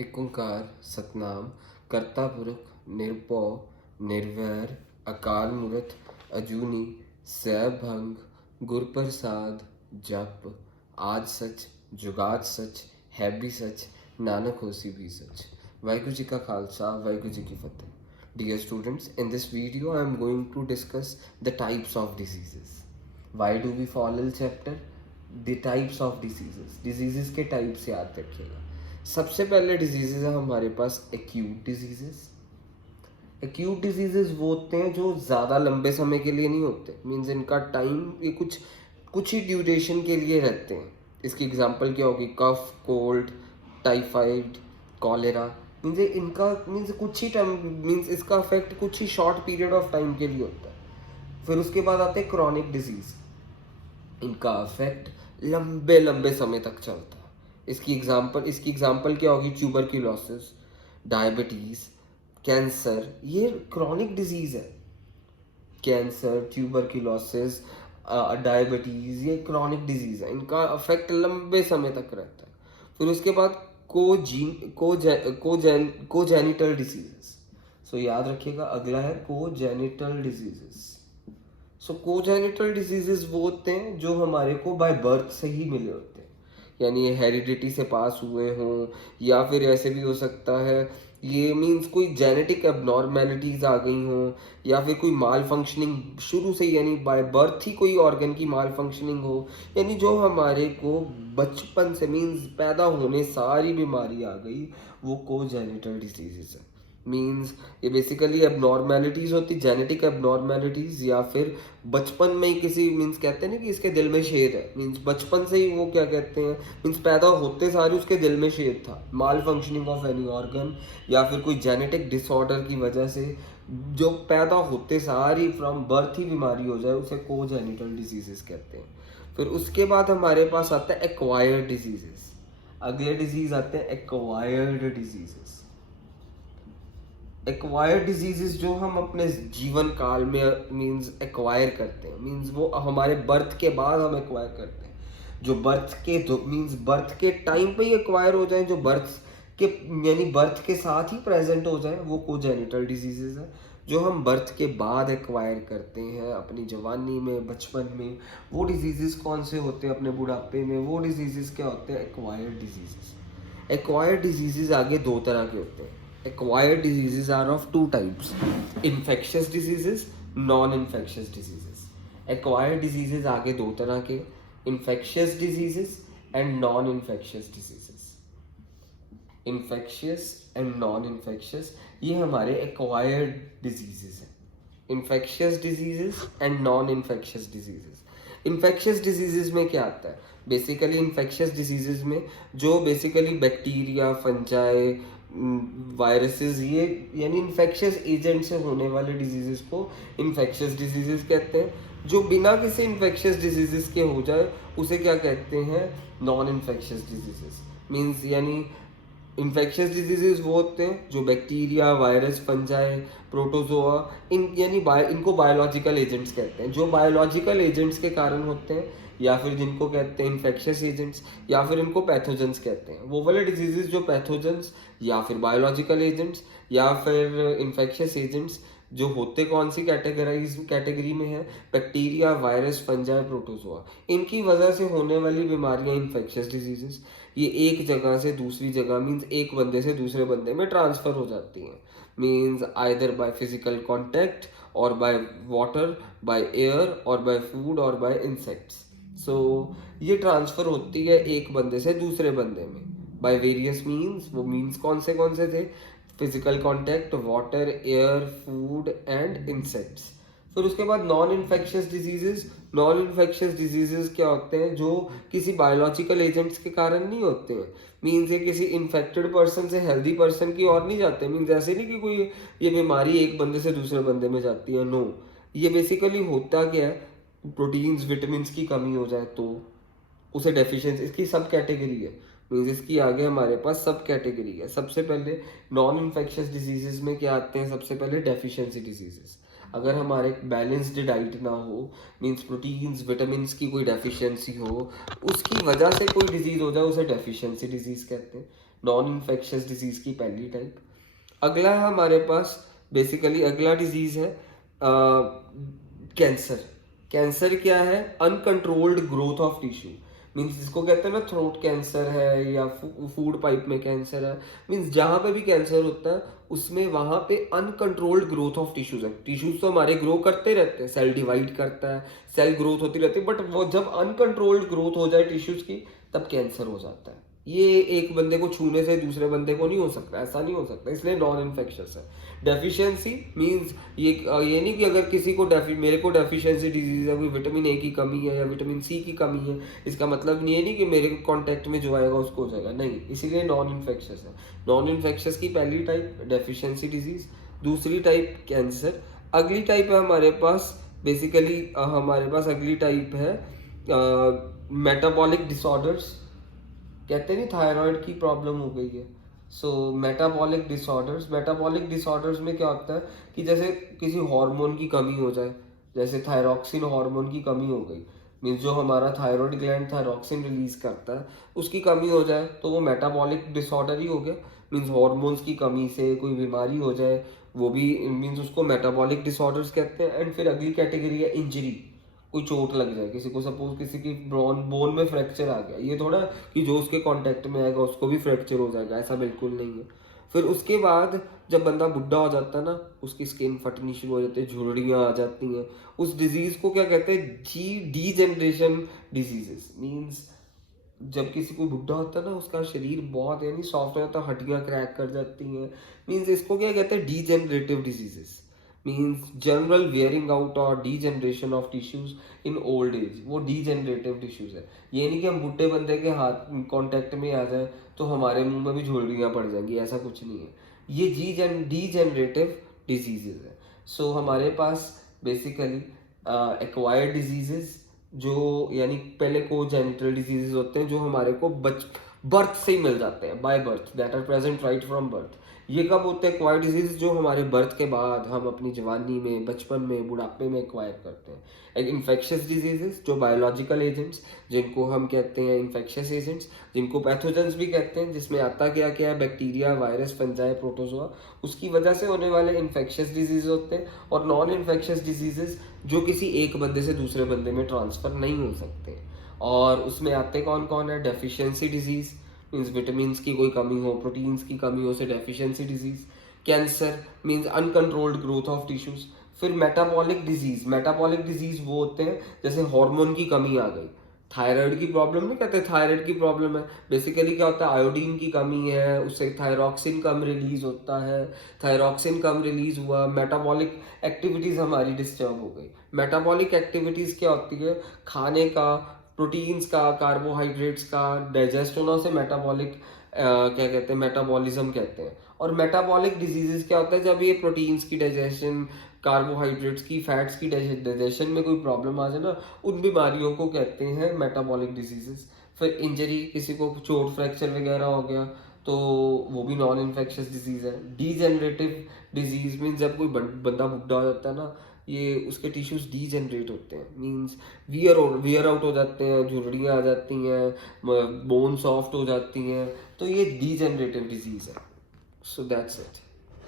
एक ओंकार सतनाम करता पुरख निरभौ निर्वैर अकाल मूरत अजूनी सैभंग गुरप्रसाद जप आज सच जुगाद सच है भी सच नानक होसी भी सच। वाहिगुरु जी का खालसा वाहिगुरु जी की फतेह। Dear students, in this video I am going to discuss the types of diseases. Why do we fall ill chapter? The types of diseases. Diseases के types याद रखिएगा। सबसे पहले डिजीजेज है हमारे पास एक्यूट डिजीजेस। एक्यूट डिजीजेस वो होते हैं जो ज़्यादा लंबे समय के लिए नहीं होते, मीन्स इनका टाइम ये कुछ ही ड्यूरेशन के लिए रहते हैं। इसकी एग्जांपल क्या होगी? कफ, कोल्ड, टाइफाइड, कॉलेरा। मीन्स इनका मीन्स कुछ ही टाइम, मीन्स इसका इफेक्ट कुछ ही शॉर्ट पीरियड ऑफ टाइम के लिए होता है। फिर उसके बाद आते हैं क्रॉनिक डिजीज। इनका इफेक्ट लंबे लंबे समय तक चलता है। इसकी एग्जांपल क्या होगी? Tuberculosis, diabetes, cancer. ये क्रॉनिक डिजीज है। कैंसर, ट्यूबरक्यूलोसिस, डायबिटीज ये क्रॉनिक डिजीज है। इनका इफेक्ट लंबे समय तक रहता है। फिर उसके बाद कोजेनिटल डिजीजेस। सो याद रखिएगा, अगला है कोजेनिटल डिजीजेस। सो कोजेनिटल डिजीजेस वो होते हैं जो हमारे को बाय बर्थ से ही मिले होते हैं, यानी ये हेरिडिटी से पास हुए हों, या फिर ऐसे भी हो सकता है ये मीन्स कोई जेनेटिक एबनॉर्मेलिटीज आ गई हों, या फिर कोई माल फंक्शनिंग शुरू से, यानी बाय बर्थ ही कोई ऑर्गन की माल फंक्शनिंग हो, यानी जो हमारे को बचपन से मीन्स पैदा होने सारी बीमारी आ गई, वो कोजेनिटल डिजीजेस है। मीन्स ये बेसिकली एबनॉर्मेलिटीज होती, जेनेटिक एबनॉर्मेलिटीज, या फिर बचपन में ही किसी मीन्स कहते हैं ना कि इसके दिल में शेर है, मीन्स बचपन से ही वो क्या कहते हैं, मीन्स पैदा होते सारे उसके दिल में शेर था। माल फंक्शनिंग ऑफ एनी ऑर्गन या फिर कोई जेनेटिक डिसऑर्डर की वजह से जो पैदा होते सारी फ्रॉम बर्थ ही बीमारी हो जाए, उसे कोजेनिटल डिजीजेस कहते हैं। फिर उसके बाद हमारे पास आता है एक्वायर्ड डिजीजेस। अगले डिजीज आते हैं एक्वायर्ड डिजीजेस। एक्वायर्ड डिजीजेस जो हम अपने जीवन काल में मीन्स एक्वायर करते हैं, मीन्स वो हमारे बर्थ के बाद हम एक्वायर करते हैं। जो बर्थ के मीन्स बर्थ के टाइम पे ही एक्वायर हो जाए, जो बर्थ के यानी बर्थ के साथ ही प्रेजेंट हो जाए, वो कोजेनिटल डिजीजेस है। जो हम बर्थ के बाद एक्वायर करते हैं अपनी जवानी में, बचपन में, वो डिजीजेस कौन से होते हैं? अपने बुढ़ापे में वो डिजीजेस क्या होते हैं? Acquired diseases. एक्वायर्ड डिजीजेस आगे दो तरह के होते हैं। Acquired diseases are of two types: infectious diseases, non-infectious diseases. Acquired diseases आगे दो तरह के, infectious diseases and non-infectious diseases. Infectious and non-infectious ये हमारे acquired diseases हैं। infectious diseases and non-infectious diseases. infectious diseases में क्या आता है? बेसिकली infectious diseases में जो बेसिकली बैक्टीरिया, फंजाई, वायरसेस, ये यानी इन्फेक्शियस एजेंट से होने वाले डिजीजेस को इन्फेक्शियस डिजीजेस कहते हैं। जो बिना किसी इन्फेक्शियस डिजीजेस के हो जाए उसे क्या कहते हैं? Non infectious diseases. मीन्स यानी इन्फेक्शियस डिजीजेस वो होते हैं जो बैक्टीरिया, वायरस, फंजाई, प्रोटोजोआ, इनको बायोलॉजिकल एजेंट्स कहते हैं, जो बायोलॉजिकल एजेंट्स के कारण होते हैं, या फिर जिनको कहते हैं इन्फेक्शियस एजेंट्स, या फिर इनको पैथोजेंस कहते हैं। वो वाले डिजीजेस जो पैथोजेंस या फिर बायोलॉजिकल एजेंट्स या फिर इन्फेक्शियस एजेंट्स जो होते कौन सी कैटेगरी में है? Bacteria, virus, fungi, protozoa. इनकी वजह से होने वाली बीमारियां इन्फेक्शियस डिजीजेस। ये एक जगह से दूसरी जगह मीन्स एक बंदे से दूसरे बंदे में ट्रांसफर हो जाती हैं, means either by physical contact और बाय वाटर, बाय एयर और बाय फूड और बाय इंसेक्ट्स। सो ये ट्रांसफर होती है एक बंदे से दूसरे बंदे में बाय वेरियस मीन्स। वो मीन्स कौन से थे? Physical contact, water, air, food and insects. फिर उसके बाद नॉन इन्फेक्शियस डिजीजेस क्या होते हैं? जो किसी बायोलॉजिकल एजेंट्स के कारण नहीं होते हैं, मीन्स ये किसी इन्फेक्टेड पर्सन से हेल्दी पर्सन की ओर नहीं जाते। मीन्स ऐसे नहीं कि कोई ये बीमारी एक बंदे से दूसरे बंदे में जाती है, नो। ये बेसिकली होता क्या है? प्रोटीन्स, विटामिन की कमी हो जाए तो उसे डेफिशिएंसी, इसकी सब कैटेगरी है, मीन्स इसकी आगे हमारे पास सब कैटेगरी है। सबसे पहले नॉन इन्फेक्शियस डिजीजेस में क्या आते हैं? सबसे पहले डेफिशिएंसी डिजीजेस। अगर हमारे बैलेंस्ड डाइट ना हो, मीन्स प्रोटीन्स, विटामिन की कोई डेफिशिएंसी हो, उसकी वजह से कोई डिजीज हो जाए, उसे डेफिशिएंसी डिजीज कहते हैं। नॉन इन्फेक्शियस डिजीज की पहली टाइप। अगला है हमारे पास, बेसिकली अगला डिजीज है कैंसर। कैंसर क्या है? Uncontrolled growth of tissue. Means जिसको कहते हैं ना थ्रोट कैंसर है या फूड पाइप में कैंसर है, मीन्स जहाँ पे भी कैंसर होता है उसमें वहाँ पे अनकंट्रोल्ड ग्रोथ ऑफ टिश्यूज है। टिश्यूज तो हमारे ग्रो करते रहते हैं, सेल डिवाइड करता है, सेल ग्रोथ होती रहती है, बट वो जब अनकंट्रोल्ड ग्रोथ हो जाए टिश्यूज की तब कैंसर हो जाता है। ये एक बंदे को छूने से दूसरे बंदे को नहीं हो सकता, ऐसा नहीं हो सकता, इसलिए नॉन इन्फेक्शियस है। डेफिशिएंसी मींस ये नहीं कि अगर किसी को मेरे को डेफिशिएंसी डिजीज है, कोई विटामिन ए की कमी है या विटामिन सी की कमी है, इसका मतलब ये नहीं कि मेरे कांटेक्ट में जो आएगा उसको हो जाएगा, नहीं, इसीलिए नॉन इन्फेक्शियस है। नॉन इन्फेक्शियस की पहली टाइप डेफिशिएंसी डिजीज, दूसरी टाइप कैंसर। अगली टाइप है हमारे पास, बेसिकली हमारे पास अगली टाइप है मेटाबॉलिक डिसऑर्डर्स। कहते नहीं थायराइड की प्रॉब्लम हो गई है, सो मेटाबॉलिक डिसऑर्डर्स। मेटाबॉलिक डिसऑर्डर्स में क्या होता है कि जैसे किसी हार्मोन की कमी हो जाए, जैसे थायरॉक्सिन हार्मोन की कमी हो गई, मीन्स जो हमारा थायराइड ग्लैंड थायरॉक्सिन रिलीज करता है उसकी कमी हो जाए तो वो मेटाबॉलिक डिसऑर्डर ही हो गया। मीन्स हार्मोन्स की कमी से कोई बीमारी हो जाए वो भी मीन्स उसको मेटाबॉलिक डिसऑर्डर्स कहते हैं। एंड फिर अगली कैटेगरी है इंजरी। कोई चोट लग जाए किसी को, सपोज किसी की बोन में फ्रैक्चर आ गया, ये थोड़ा कि जो उसके कांटेक्ट में आएगा उसको भी फ्रैक्चर हो जाएगा, ऐसा बिल्कुल नहीं है। फिर उसके बाद जब बंदा बुढ़ा हो जाता है ना, उसकी स्किन फटनी शुरू हो जाती है, झुर्रियाँ आ जाती हैं, उस डिजीज को क्या कहते हैं? Degeneration diseases. मीन्स जब किसी को बुढ़ा होता है ना उसका शरीर बहुत यानी सॉफ्ट हो जाता है, हड्डियाँ क्रैक कर जाती हैं, मीन्स इसको क्या कहते हैं? Degenerative diseases. Means general wearing out और degeneration of tissues in old age, वो डीजेनरेटिव टिश्यूज है। ये नहीं कि हम बुढ़े बंदे के हाथ कांटेक्ट में आ जाए तो हमारे मुंह में भी झुर्रियाँ पड़ जाएंगी, ऐसा कुछ नहीं है। ये डीजेनरेटिव डिजीजेज है। सो हमारे पास बेसिकली एक्वायर्ड डिजीजेस, जो यानी पहले को जेनिटल डिजीजेस होते हैं जो हमारे को बर्थ से ही मिल जाते हैं, by birth, that are present right from birth. ये कब होते हैं एक्वायर्ड डिजीज? जो हमारे बर्थ के बाद हम अपनी जवानी में, बचपन में, बुढ़ापे में एक्वायर करते हैं। एक इन्फेक्शियस डिजीजेस जो बायोलॉजिकल एजेंट्स, जिनको हम कहते हैं इन्फेक्शियस एजेंट्स, जिनको पैथोजेंस भी कहते हैं, जिसमें आता क्या क्या है? बैक्टीरिया, वायरस, फंजाई, प्रोटोजोआ, उसकी वजह से होने वाले इन्फेक्शियस डिजीज होते हैं। और नॉन इन्फेक्शियस डिजीजेस जो किसी एक बंदे से दूसरे बंदे में ट्रांसफर नहीं हो सकते। और उसमें आते कौन कौन है? डेफिशिएंसी डिजीज, मीन्स विटामिन की कोई कमी हो, प्रोटीन्स की कमी हो, से deficiency disease. Cancer means uncontrolled growth of tissues. फिर मेटाबॉलिक डिजीज। मेटाबॉलिक डिजीज वो होते हैं जैसे हार्मोन की कमी आ गई, थायराइड की प्रॉब्लम नहीं कहते, थायराइड की प्रॉब्लम है, बेसिकली क्या होता है? आयोडीन की कमी है, उससे थायरॉक्सिन कम रिलीज होता है, थायरॉक्सिन कम रिलीज हुआ, मेटाबॉलिक एक्टिविटीज हमारी डिस्टर्ब हो गई। मेटाबॉलिक एक्टिविटीज क्या होती है? खाने का, प्रोटीन्स का, कार्बोहाइड्रेट्स का डाइजेस्ट होना, से मेटाबॉलिक क्या कहते हैं? मेटाबॉलिज्म कहते हैं। और मेटाबॉलिक डिजीजेस क्या होता है? जब ये प्रोटीन्स की डाइजेशन, कार्बोहाइड्रेट्स की, फैट्स की डाइजेशन में कोई प्रॉब्लम आ जाए ना, उन बीमारियों को कहते हैं मेटाबॉलिक डिजीजेस। फिर इंजरी, किसी को चोट फ्रैक्चर वगैरह हो गया तो वो भी नॉन इन्फेक्शियस डिजीज है। डीजेनरेटिव डिजीज मीन्स जब कोई बंदा बुढ़ा हो जाता है ना, ये उसके टिश्यूज डीजेनरेट होते हैं, मीन्स वियर आउट हो जाते हैं, झुर्रियाँ आ जाती हैं, बोन सॉफ्ट हो जाती हैं, तो ये डीजेनरेटिव डिजीज है। So that's it.